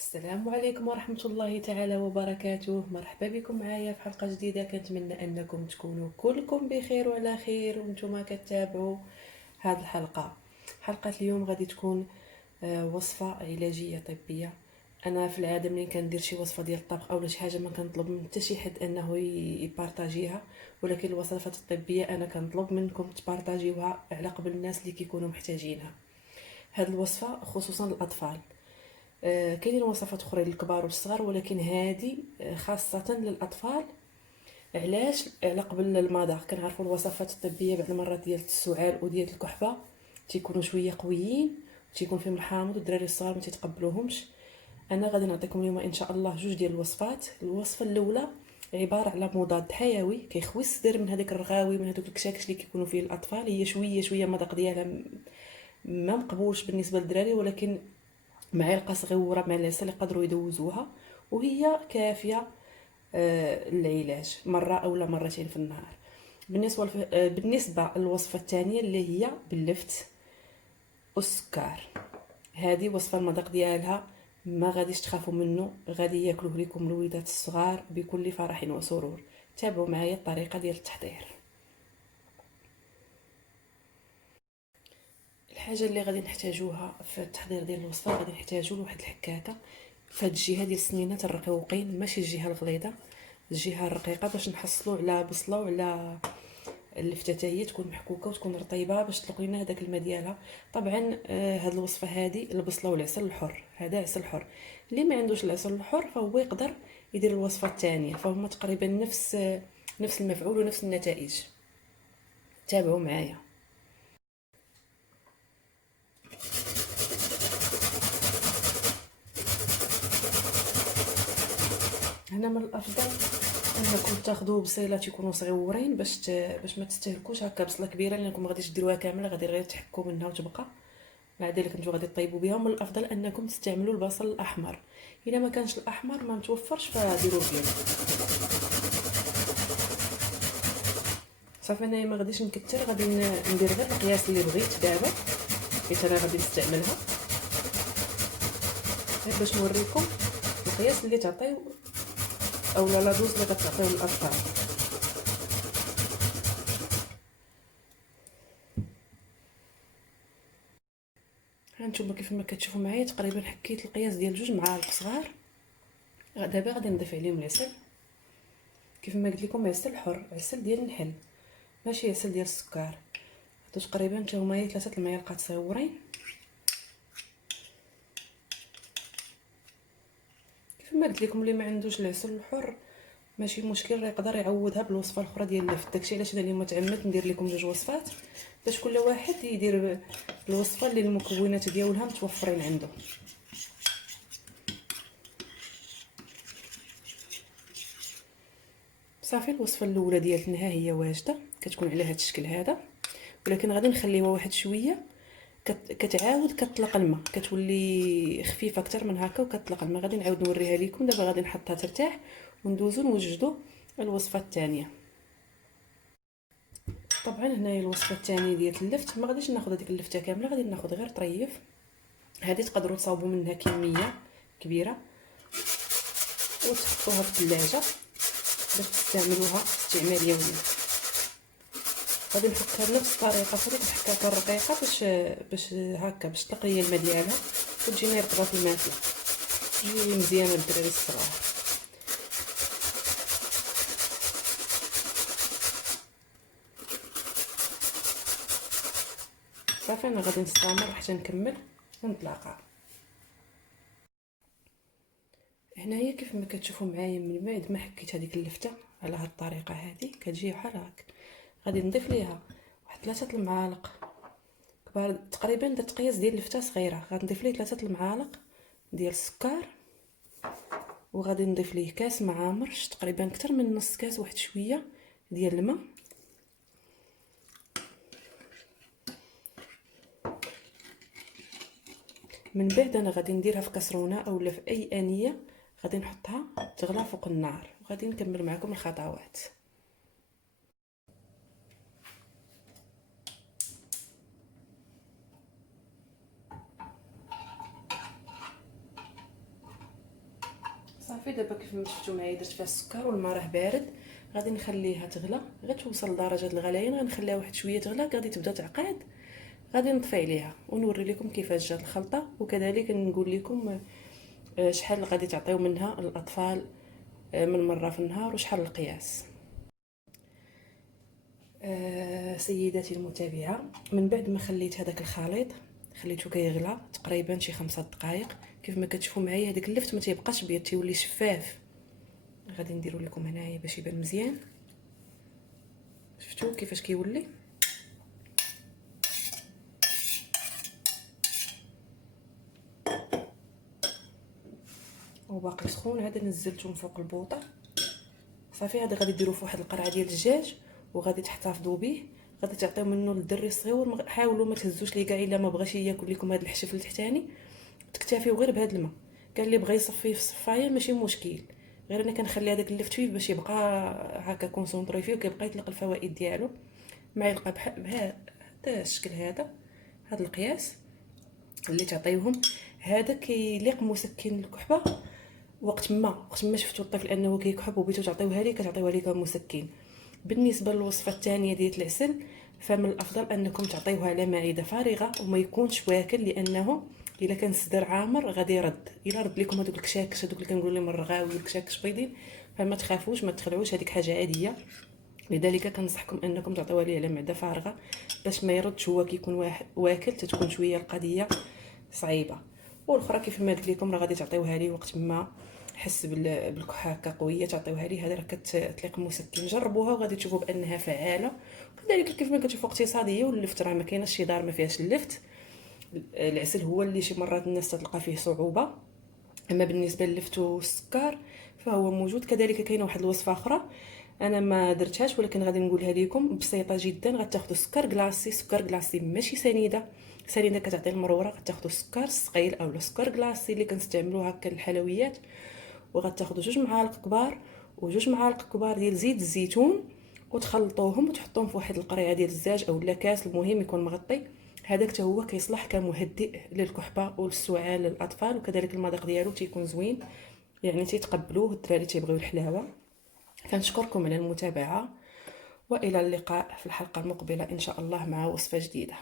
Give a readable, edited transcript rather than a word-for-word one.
السلام عليكم ورحمة الله تعالى وبركاته. مرحبا بكم معايا في حلقة جديدة. كنتمنى أنكم تكونوا كلكم بخير وعلى خير وانتم كتابعوا هذه الحلقة. حلقة اليوم غادي تكون وصفة علاجية طبية. أنا في العادة ملي كندير شي وصفة ديال الطبخ أو شي حاجة ما كنطلب من حتى شي حد أنه يبارطاجيها، ولكن الوصفات الطبية أنا كنطلب منكم تبارطاجيوها على قبل الناس اللي كيكونوا محتاجينها. هذه الوصفة خصوصا الأطفال. كاينين وصفات اخرى للكبار والصغار، ولكن هذه خاصه للاطفال. علاش؟ على قبل المذاق كنعرفوا الوصفات الطبيه بعض المرات ديال السعال وديال الكحفه تيكونوا شويه قويين وتيكون فيهم الحامض والدراري الصغار ما تيتقبلوهمش. انا غادي نعطيكم اليوم ان شاء الله جوج ديال الوصفات. الوصفه الاولى عباره على مضاد حيوي كيخوي الصدر من هذيك الرغاوي، من هذوك الكشاكش اللي كيكونوا فيه الاطفال. هي شويه المذاق ديالها ما مقبولش بالنسبه للدراري، ولكن معلقه صغيره مع العسل يقدروا يدوزوها، وهي كافيه للعلاج مره او مرتين في النهار. بالنسبه للوصفه الثانيه اللي هي باللفت والسكر، هذه وصفه المذاق ديالها ما غاديش تخافوا منه، غادي ياكلوه لكم الوليدات الصغار بكل فرح وسرور. تابعوا معايا الطريقه ديال التحضير. الحاجه اللي غادي نحتاجوها في التحضير ديال الوصفه، غادي نحتاجوا لواحد الحكاكه في هاد الجهه ديال السنينات الرقيقين، ماشي الجهه الغليظه، الجهه الرقيقه، باش نحصلوا على بصله وعلى اللفته هي تكون محكوكه وتكون رطيبه باش تطلق لنا هذاك الماء ديالها. طبعا هاد الوصفه هذه البصله والعسل الحر، هذا عسل حر. اللي ما عندوش العسل الحر فهو يقدر يدير الوصفه الثانيه، فهما تقريبا نفس المفعول ونفس النتائج. تابعوا معايا. هنا من الافضل انكم تاخذوا بصيلات يكونوا صغيورين باش ما تستهلكوش هكا بصله كبيره، لانكم ما غاديش ديروها كامله، غادي غير تحكوا منها وتبقى. مع ذلك نتو غادي طيبوا بها. من الافضل انكم تستعملوا البصل الاحمر. الا ما كانش الاحمر ما متوفرش فديروا الابيض. صافي انايا ما غاديش نكثر، غادي ندير غير القياس اللي بغيت دابا حيت انا غادي نستعملها، غير باش نوريكم القياس اللي تعطيو او لا دوز اللي كتعطيو للاطفال. هانتوما كيف ما كتشوفوا معايا تقريبا حكيت القياس ديال 2 معالق صغار. دابا غادي نضيف عليهم العسل، كيف ما قلت لكم عسل حر، عسل ديال النحل ماشي عسل ديال السكر. هادو تقريبا حتى هما 3 المعالق صغيورين. كيف ما قلت لكم اللي ما عندوش العسل الحر ماشي مشكل، راه يقدر يعوضها بالوصفه الاخرى ديال اللفت. داكشي علاش انا اليوم تعمدت ندير لكم جوج وصفات باش كل واحد يدير الوصفه اللي المكونات ديالها متوفرين عنده. صافي الوصفه الاولى ديالتنا ها هي واجده، كتكون على هذا الشكل هذا، ولكن غادي نخليوها واحد شويه كتعاود كتطلق الماء، كتولي خفيفه اكثر من هكا وكتطلق الماء. غادي نعاود نوريها لكم دابا. غادي نحطها ترتاح وندوزو نوجدوا الوصفه الثانيه. طبعا هنايا الوصفه الثانيه ديال اللفت ما غاديش ناخذ هذيك اللفته كامله، غادي ناخذ غير طريف. هذه تقدروا تصاوبوا منها كميه كبيره وتحطوها في الثلاجه باش تستعملوها استعمال يومي. غادي نحطها بنفس الطريقه في هذيك الحكاكه الرقيقه باش هكا باش تطلق ليا الماء ديالها وتجيني رطبه في الماكله، تجي مزيانه للدراري الصغار. صافي انا غادي نستمر حتى نكمل ونتلاقى. هنايا كيف ما كتشوفوا معايا من بعد ما حكيت هذيك اللفته على هاد الطريقه هذه كتجي بحال هكا، غادي نضيف ليها واحد 3 المعالق كبار تقريبا درت قياس ديال اللفته صغيره. غنضيف ليه 3 المعالق ديال السكر، وغادي نضيف ليه كاس مع مرش تقريبا اكثر من نص كاس واحد شويه ديال الماء. من بعد انا غادي نديرها في كاسرونه اولا في اي انيه، غادي نحطها تغلى فوق النار وغادي نكمل معكم الخطوات. صافي دابا كيف ما شفتوا معايا درت فيها السكر والماء راه بارد. غادي نخليها تغلى، غير توصل لدرجه الغليان غنخليها واحد شويه تغلى، غادي تبدا تعقد. غادي نطفي عليها ونوري لكم كيفاش جات الخلطه، وكذلك نقول لكم شحال غادي تعطيو منها الاطفال من مره في النهار وشحال القياس. سيداتي المتابعه، من بعد ما خليت هذاك الخليط خليته كيغلى تقريبا شي 5 دقائق، كيف ما كتشوفوا معايا هذاك اللفت ما تيبقاش بيض، تيولي شفاف. غادي نديرو لكم هنايا باش يبان مزيان. شفتوا كيفاش كيولي؟ وباقي سخون. هذا نزلته من فوق البوطه صافي. هذا غادي ديروه في واحد القرعه ديال الدجاج وغادي تحتفظوا به. غادي تعطيو منه للدري الصغيور. حاولوا ما تهزوش ليه كاع الا ما بغاش ياكل لكم هذا الحشف التحتاني. تكتفيو غير بهذا الماء. كان اللي بغى يصفيه في الصفايه ماشي مشكل، غير انا كنخلي هذاك اللفت فيه باش يبقى هكا كونسونطري فيه وكيبقى يطلق الفوائد ديالو. معلقه بهذا الشكل هذا، هذا القياس اللي تعطيوهم. هذا كيليق مسكن الكحبه. وقت ما شفتوا الطفل انه كيكحب وبغيتو تعطيوها ليه كتعطيوها ليه كمسكن. بالنسبه للوصفه الثانيه ديال العسل، فمن الافضل انكم تعطيوها على معده فارغه وما يكونش واكل، لانه الا كان الصدر عامر غادي يرد. الا رد لكم هذوك الكشاكش هذوك اللي كنقولوا لهم الرغاوي والكشاكش بيضين، فما تخافوش ما تخلعوش، هذيك حاجه عاديه. لذلك كنصحكم انكم تعطيوها ليه على معده فارغه باش ما يردش هو كيكون واكل، تتكون شويه القضيه صعيبه. والاخرى كيف ما قلت لكم راه غادي تعطيوها ليه وقت ما حس بالكحه هكا قويه تعطيوها ليه. هذا راه كتطلق مسكن، جربوها وغادي تشوفوا بانها فعاله. وكذلك كيف ما كتشوفوا اقتصاديه. واللفت راه ما كايناش شي دار ما فيهاش اللفت. العسل هو اللي شي مرات الناس تلقى فيه صعوبه، اما بالنسبه للفت والسكر فهو موجود. كذلك كاينه واحد الوصفه اخرى انا ما درتهاش ولكن غادي نقولها لكم بسيطه جدا. غتاخذوا سكر كلاصي، سكر كلاصي ماشي سنيده، سنيده كتعطي المروره. غتاخذوا السكر الثقيل او السكر كلاصي اللي كنستعملوه هكا للحلويات، وغتاخذوا 2 معالق كبار و2 معالق كبار ديال زيت الزيتون وتخلطوهم وتحطوهم في واحد القريعه ديال الزاج او لا كاس، المهم يكون مغطي. هذاك حتى هو كيصلح كمهدئ للكحبه وللسعال للاطفال، وكذلك المذاق ديالو تيكون زوين، يعني تيتقبلوه الدراري تيبغيو الحلاوه. كنشكركم على المتابعه، والى اللقاء في الحلقه المقبله ان شاء الله مع وصفه جديده.